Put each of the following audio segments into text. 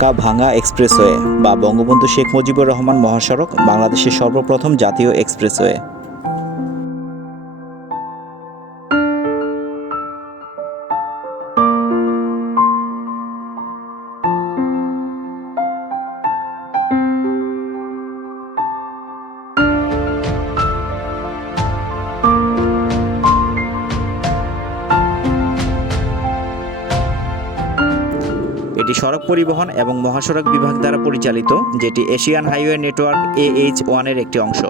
ঢাকা ভাঙ্গা এক্সপ্রেসওয়ে বা বঙ্গবন্ধু শেখ মুজিবুর রহমান মহাসড়ক বাংলাদেশের সর্বপ্রথম জাতীয় এক্সপ্রেসওয়ে। এটি সড়ক পরিবহন এবং মহাসড়ক বিভাগ দ্বারা পরিচালিত, যেটি এশিয়ান হাইওয়ে নেটওয়ার্ক AH1 এর একটি অংশ।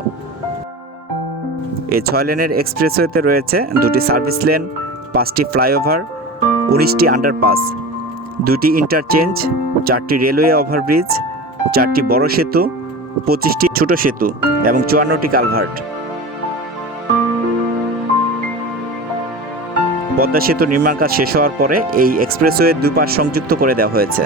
এই 6 লেনের এক্সপ্রেসওয়েতে রয়েছে 2টি সার্ভিস লেন, 5টি ফ্লাইওভার, 19টি আন্ডারপাস, 2টি ইন্টারচেঞ্জ, 4টি রেলওয়ে ওভারব্রিজ, 4টি বড় সেতু, 25টি ছোট সেতু এবং 54টি কালভার্ট। পদ্মা সেতু নির্মাণ কাজ শেষ হওয়ার পরে এই এক্সপ্রেসওয়ে দুই পাশ সংযুক্ত করে দেওয়া হয়েছে।